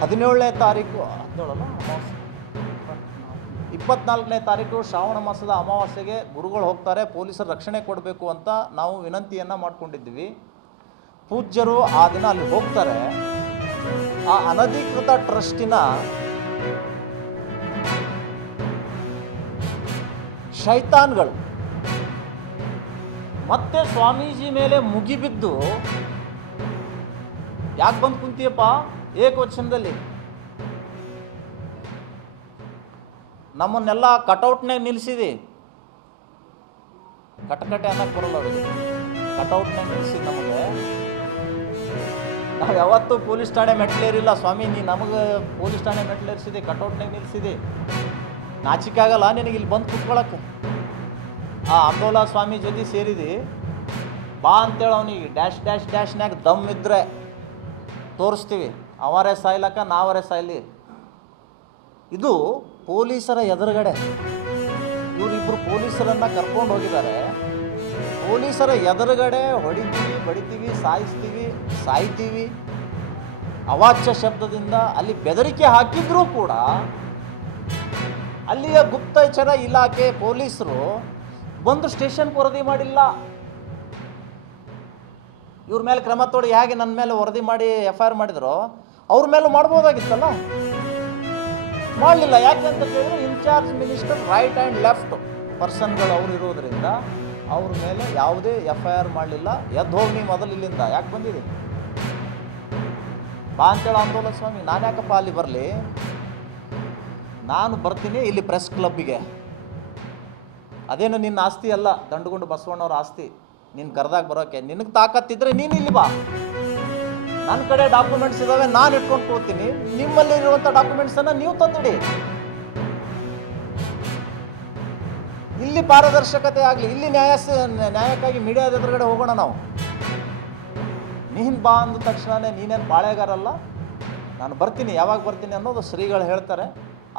17ನೇ ತಾರೀಕು 17 ಅಮಾವಾಸ್ಯೆ 24ನೇ ತಾರೀಕು ಶ್ರಾವಣ ಮಾಸದ ಅಮಾವಾಸ್ಯೆಗೆ ಗುರುಗಳು ಹೋಗ್ತಾರೆ. ಪೊಲೀಸರು ರಕ್ಷಣೆ ಕೊಡಬೇಕು ಅಂತ ನಾವು ವಿನಂತಿಯನ್ನು ಮಾಡ್ಕೊಂಡಿದ್ದೀವಿ. ಪೂಜ್ಯರು ಆ ದಿನ ಅಲ್ಲಿ ಹೋಗ್ತಾರೆ. ಆ ಅನಧಿಕೃತ ಟ್ರಸ್ಟಿನ ಶೈತಾನ್ಗಳು ಮತ್ತೆ ಸ್ವಾಮೀಜಿ ಮೇಲೆ ಮುಗಿಬಿದ್ದು, ಯಾಕೆ ಬಂದು ಕುಂತೀಯಪ್ಪ ಏಕವಚನದಲ್ಲಿ, ನಮ್ಮನ್ನೆಲ್ಲ ಕಟೌಟ್ನಾಗ ನಿಲ್ಲಿಸಿದಿ, ಕಟಕಟೆ ಅನ್ನಕ್ಕೆ ಬರೋಲ್ಲ ಅವರಿಗೆ, ಕಟೌಟ್ನಾಗ ನಿಲ್ಲಿಸಿದ ನಮಗೆ. ನಾವು ಯಾವತ್ತೂ ಪೊಲೀಸ್ ಠಾಣೆ ಮೆಟ್ಲೇರಿಲ್ಲ ಸ್ವಾಮಿ, ನೀ ನಮಗೆ ಪೊಲೀಸ್ ಠಾಣೆ ಮೆಟ್ಲೇರಿಸಿದೆ, ಕಟೌಟ್ನಾಗ ನಿಲ್ಲಿಸಿದೆ, ನಾಚಿಕೆ ಆಗಲ್ಲ ನಿನಗೆ ಇಲ್ಲಿ ಬಂದು ಕುತ್ಕೊಳಕ್ಕೆ. ಆ ಅಂಬೋಲಾ ಸ್ವಾಮಿ ಜೊತೆ ಸೇರಿದಿ ಬಾ ಅಂತೇಳಿ ಅವನಿಗೆ ಡ್ಯಾಶ್ ಡ್ಯಾಶ್ ಡ್ಯಾಶ್ನಾಗ ದಮ್ ಇದ್ದರೆ ತೋರಿಸ್ತೀವಿ, ಅವರೇ ಸಾಯ್ಲಕ್ಕ ನಾವರೇ ಸಾಯ್ಲಿ. ಇದು ಪೊಲೀಸರ ಎದುರುಗಡೆ ಇವರಿಬ್ಬರು ಪೊಲೀಸರನ್ನು ಕರ್ಕೊಂಡು ಹೋಗಿದ್ದಾರೆ. ಪೊಲೀಸರ ಎದುರುಗಡೆ ಹೊಡಿತೀವಿ, ಬಡಿತೀವಿ, ಸಾಯ್ತೀವಿ, ಅವಾಚ್ಯ ಶಬ್ದದಿಂದ ಅಲ್ಲಿ ಬೆದರಿಕೆ ಹಾಕಿದ್ರೂ ಕೂಡ ಅಲ್ಲಿಯ ಗುಪ್ತಚರ ಇಲಾಖೆ ಪೊಲೀಸರು ಬಂದು ಸ್ಟೇಷನ್ಗೆ ವರದಿ ಮಾಡಿಲ್ಲ. ಇವ್ರ ಮೇಲೆ ಕ್ರಮ ತೋಡಿ ಹೇಗೆ ನನ್ನ ಮೇಲೆ ವರದಿ ಮಾಡಿ FIR ಮಾಡಿದ್ರು ಅವ್ರ ಮೇಲೂ ಮಾಡ್ಬೋದಾಗಿತ್ತಲ್ಲ, ಮಾಡಲಿಲ್ಲ. ಯಾಕೆ ಅಂತ ಕೇಳಿದ್ರೆ incharge minister right and left ಪರ್ಸನ್ಗಳು ಅವ್ರು ಇರೋದ್ರಿಂದ ಅವ್ರ ಮೇಲೆ ಯಾವುದೇ FIR ಮಾಡಲಿಲ್ಲ. ಎದ್ದು ಹೋಗಿ ನೀವು ಮೊದಲು ಇಲ್ಲಿಂದ ಯಾಕೆ ಬಂದಿದೆ ಬಾ ಅಂತೇಳಿ ಅಂಬೋಲ ಸ್ವಾಮಿ. ನಾನು ಯಾಕಪ್ಪ ಅಲ್ಲಿ ಬರಲಿ, ನಾನು ಬರ್ತೀನಿ ಇಲ್ಲಿ ಪ್ರೆಸ್ ಕ್ಲಬ್ಬಿಗೆ. ಅದೇನು ನಿನ್ನ ಆಸ್ತಿ ಅಲ್ಲ, ದಂಡುಗುಂಡು ಬಸವಣ್ಣವ್ರ ಆಸ್ತಿ. ನೀನು ಕರೆದಾಗ ಬರೋಕ್ಕೆ ನಿನಗೆ ತಾಕತ್ತಿದ್ರೆ ನೀನು ಇಲ್ಲಿ ಬಾ, ನನ್ನ ಕಡೆ ಡಾಕ್ಯುಮೆಂಟ್ಸ್ ಇದ್ದಾವೆ, ನಾನು ಇಟ್ಕೊಂಡು ಕೊಡ್ತೀನಿ. ನಿಮ್ಮಲ್ಲಿರುವಂಥ ಡಾಕ್ಯುಮೆಂಟ್ಸನ್ನು ನೀವು ತಂದಿಡಿ. ಇಲ್ಲಿ ಪಾರದರ್ಶಕತೆ ಆಗಲಿ, ಇಲ್ಲಿ ನ್ಯಾಯಕ್ಕಾಗಿ ಮೀಡಿಯಾದ ಎದುರುಗಡೆ ಹೋಗೋಣ ನಾವು. ನೀನು ಬಾ ಅಂದ ತಕ್ಷಣವೇ ನೀನೇನು ಪಾಳೆಗಾರಲ್ಲ, ನಾನು ಬರ್ತೀನಿ, ಯಾವಾಗ ಬರ್ತೀನಿ ಅನ್ನೋದು ಶ್ರೀಗಳು ಹೇಳ್ತಾರೆ.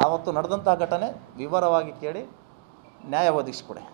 ಆವತ್ತು ನಡೆದಂಥ ಘಟನೆ ವಿವರವಾಗಿ ಕೇಳಿ ನ್ಯಾಯ ಒದಗಿಸ್ಕೊಡಿ.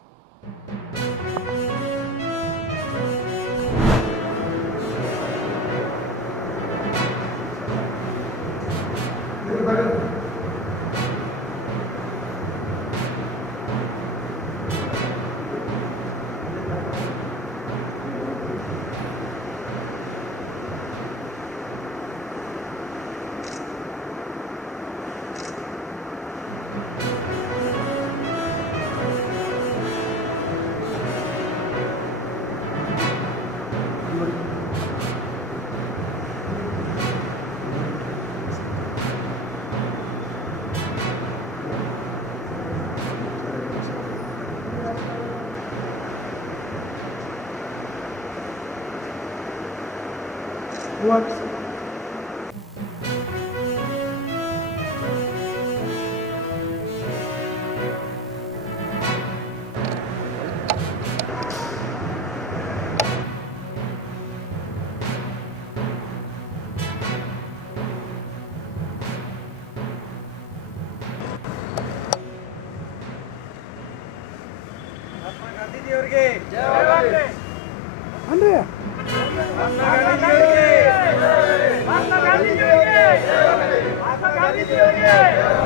What? Andre!